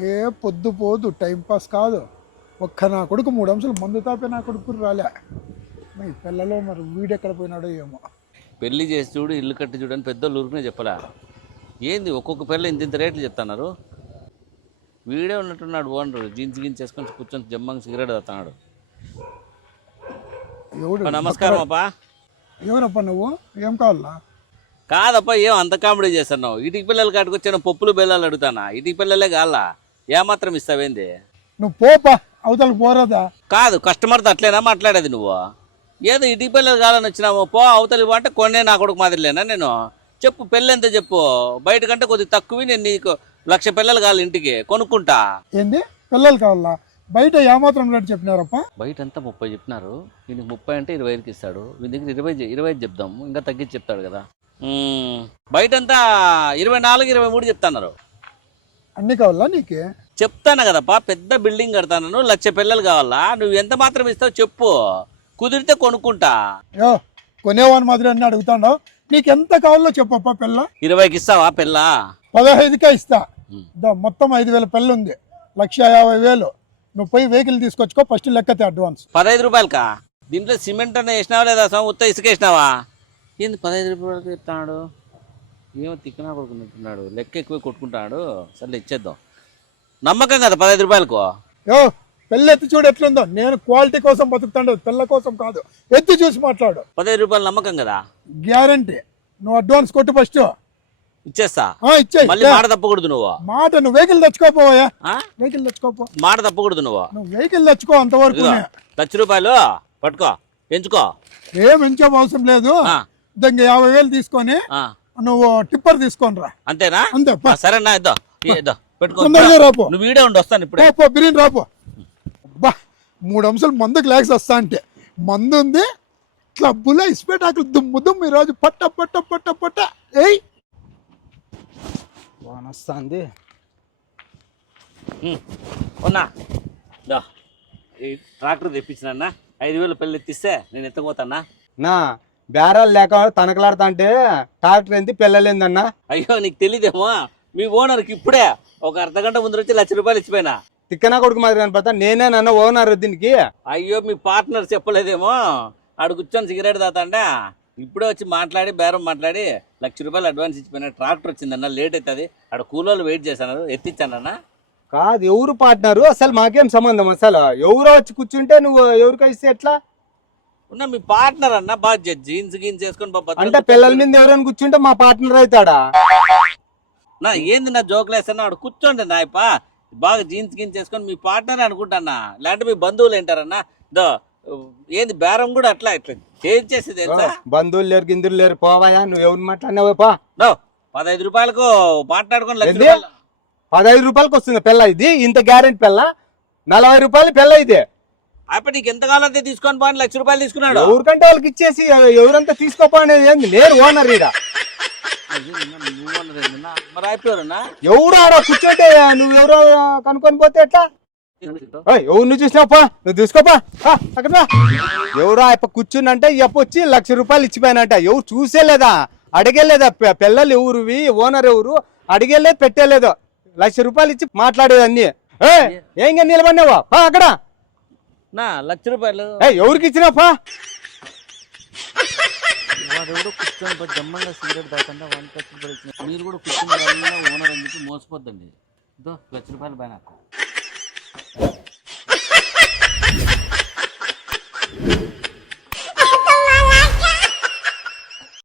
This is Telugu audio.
ఏ పొద్దు పోదు టైం పాస్ కాదు. ఒక్క నా కొడుకు మూడు అంశాలు మందు తాపే నా కొడుకు రాలే. మీ పిల్లలో మరి వీడెక్కడ పోయినాడో ఏమో. పెళ్ళి చేసి చూడు ఇల్లు కట్టి చూడు అని పెద్దోళ్ళు ఊరికనే చెప్పలా? ఏంది ఒక్కొక్క పిల్ల ఇంత ఇంత రేట్లు చెప్తున్నారు? వీడే ఉన్నట్టున్నాడు ఓనరు జీన్స్ గిన్స్ చేసుకొని కూర్చొని జమ్మంగా సిగరెట్ తాగుతున్నాడు. ఎవడు? నమస్కారం అప్పా. ఎవరప్ప నువ్వు? ఏం కావాలా కాదప్పా ఏం అంత కామెడీ చేస్తున్నావు? ఇటుకి పిల్లలు కట్టుకొచ్చిన పప్పులు బెల్లాలు అడుగుతానా? ఇటుకి పిల్లలే కాలా ఏమాత్రం ఇస్తావేంది? నువ్వు పోపా అవతలకు పోరాదా? కాదు కస్టమర్తో అట్లేనా మాట్లాడేది నువ్వు? ఏదో ఇటుకి పిల్లలు కావాలని వచ్చినావు పో అవతలి అంటే కొన్నే నా కొడుకు మాదిరిలేనా నేను? చెప్పు పెళ్ళి ఎంత చెప్పు? బయట కంటే కొద్దిగా తక్కువ నేను నీకు లక్ష పిల్లలు కావాలి ఇంటికి కొనుక్కుంటా. ఏంది? పిల్లలు కావాలా? బయట ఏమాత్రం రేటు చెప్పినారప్ప? బయట అంతా ముప్పై చెప్పినారు. వీనికి ముప్పై అంటే ఇరవై ఐదుకి ఇస్తాడు. వీని దగ్గర ఇరవై ఇరవై ఐదు చెప్దాము ఇంకా తగ్గించి చెప్తాడు కదా. బయటంతా ఇరవై నాలుగు ఇరవై మూడు చెప్తున్నారు. అన్ని కావాలా నీకు? చెప్తాను కదప్పా పెద్ద బిల్డింగ్ కడతాను లక్ష పిల్లలు కావాలా నువ్వు ఎంత మాత్రం ఇస్తావు చెప్పు. కుదిరితే కొనుక్కుంటా. యో కొనేవాని మాదిరి అన్ని నీకు ఎంత కావాలో చెప్పప్ప పిల్ల. ఇరవైకి ఇస్తావా పిల్ల? పదహైదుకే ఇస్తా. దా మొత్తం ఐదు వేల పిల్ల ఉంది లక్ష యాభై వేలు. నువ్వు పోయి వెహికల్ తీసుకొచ్చుకో ఫస్ట్ లెక్కతే అడ్వాన్స్. పదహైదు రూపాయలకా? దీంట్లో సిమెంట్ అన్న వేసినావా లేదా ఉత్త ఇసుక వేసినావా? ఏంది పదహైదు రూపాయలకి చెప్తాడు ఏమో తిక్కనా కొడుకున్నట్టున్నాడు. లెక్క ఎక్కువ కొట్టుకుంటాడు. సర్లే ఇచ్చేద్దాం. నమ్మకం కదా పదహైదు రూపాయలకు? యో పిల్ల ఎత్తి చూడు ఎట్లుందో. నేను క్వాలిటీ కోసం బతుకుతాండదు పిల్ల కోసం కాదు. ఎత్తి చూసి మాట్లాడు. పదహైదు రూపాయలు నమ్మకం కదా? గ్యారంటీ. నువ్వు అడ్వాన్స్ కొట్టు ఫస్ట్. ఇచ్చేస్తా. ఇచ్చేయి మళ్ళీ మాట తప్పకూడదు నువ్వు. మాట నువ్వు వెహికల్ తెచ్చుకోపోయా ఆ? వెహికల్ తెచ్చుకోపో. మాట తప్పకూడదు నువ్వు. నువ్వు వెహికల్ తెచ్చుకో అంతవరకు ఇదిగో, లక్ష రూపాయలు పట్టుకో. ఎంచుకో ఏం ఎంచోపు అవసరం లేదు. ఆ, దానికి యాభై వేలు తీసుకొని ఆ. నువ్వు టిప్పర్ తీసుకొని రా అంతేనా? అంతే సరేనా ఇద్దో ఇద్దో పెట్టుకో. తొందరగా రాపో. నువ్వు వీడే ఉండి వస్తాను ఇప్పుడే. పో బిర్యానీ రాపో. అబ్బా మూడు అంశాలు మందుకు లేక్స్ వస్తా అంటే. మందు ఉంది క్లబ్బులో ఇస్పెటాకులు దుమ్ము దుమ్ము ఈరోజు పట్ట పట్ట పట్ట పట్ట. ఏయ్. వానొస్తుంది. ఉన్నా దో, ఈ ట్రాక్టర్ తెప్పించిన ఐదు వేలు పెళ్ళి ఎత్తిస్తే నేను ఎత్తపోతానా నా బేరాలు లేక తనకలాడుతా అంటే ట్రాక్టర్ ఎంత పిల్లలేందన్నా అయ్యో నీకు తెలియదేమో మీ ఓనర్కి ఇప్పుడే ఒక అర్ధ గంట ముందు వచ్చి లక్ష రూపాయలు ఇచ్చిపోయినా. తిక్కన కొడుకు మాదిరి కనపడతా నేనే నన్న ఓనర్ దీనికి. అయ్యో మీ పార్ట్నర్ చెప్పలేదేమో? ఆడు కూర్చొని సిగరెట్ తాతండా ఇప్పుడే వచ్చి మాట్లాడి బేరం మాట్లాడి లక్ష రూపాయలు అడ్వాన్స్ ఇచ్చిపోయినా ట్రాక్టర్ వచ్చిందన్న లేట్ అవుతుంది. ఆడ కూలోళ్ళు వెయిట్ చేశాను ఎత్తిచ్చానన్నా. కాదు ఎవరు పార్ట్నరు? అసలు మాకేం సంబంధం? అసలు ఎవరో వచ్చి కూర్చుంటే నువ్వు ఎవరికి ఇస్తే ఎట్లా? ఉన్న మీ పార్ట్నర్ అన్న బాగా జీన్స్ గీన్స్ వేసుకొని బాగా అంటే పిల్లల మీద ఎవరైనా కూర్చుంటే మా పార్ట్నర్ అవుతాడా? నా ఏంది నా జోకులు వేస్తున్నా ఆడు కూర్చోండి నాయప. బాగా జీన్స్ గిన్స్ చేసుకొని మీ పార్ట్నర్ అనుకుంటానా? లేదంటే మీ బంధువులు ఏంటారన్నా? దో ఏంది బేరం కూడా అట్లా ఇట్లా చేసేది తెలుసా? బంధువులు లేరు గిందులు లేరు పోవాయా? నువ్వు ఎవరిని మాట్లాడినావా పా. పదహైదు రూపాయలకు మాట్లాడుకొని లక్ష ఏంది? రూపాయలు పదహైదు రూపాయలకి వస్తుంది పిల్ల ఇది ఇంత గ్యారెంటీ పిల్ల. నలభై రూపాయలు పిల్ల ఇది. అప్పుడు నీకు ఎంత కావాలంటే తీసుకొని పోని? లక్ష రూపాయలు తీసుకున్నాడు. ఎవరికంటే వాళ్ళకి ఇచ్చేసి ఎవరంతా తీసుకోపోనేది ఏంది? నేను ఓనర్ ఈడ? మరి అయిపోయారన్నా ఎవరు ఆడ కూర్చోంటే నువ్వు ఎవరో కనుక్కొని పోతే ఎట్లా? ఏయ్, ఎవరు నువ్వు తీసుకోపా. అక్కడ. ఎవరో ఆయప్ప కూర్చున్నంటే ఇప్ప వచ్చి లక్ష రూపాయలు ఇచ్చిపోయినంట. ఎవరు చూసేలేదా? అడిగేలేదా? పిల్లలు ఎవరువి? ఓనర్ ఎవరు? అడిగేలేదు పెట్టేలేదు. లక్ష రూపాయలు ఇచ్చి మాట్లాడేది అన్ని ఏ ఏం నిలబడినావా? అక్కడ. నా లక్ష రూపాయలు. ఎవరికి ఇచ్చినాపా కూర్చొని జమ్మంగా సిగరెట్ తాకుండా వన్ లక్ష రూపాయలు ఇచ్చిన మీరు కూడా కూర్చుని ఓనర్ అని మోసపోద్దండి? లక్ష రూపాయలు పైన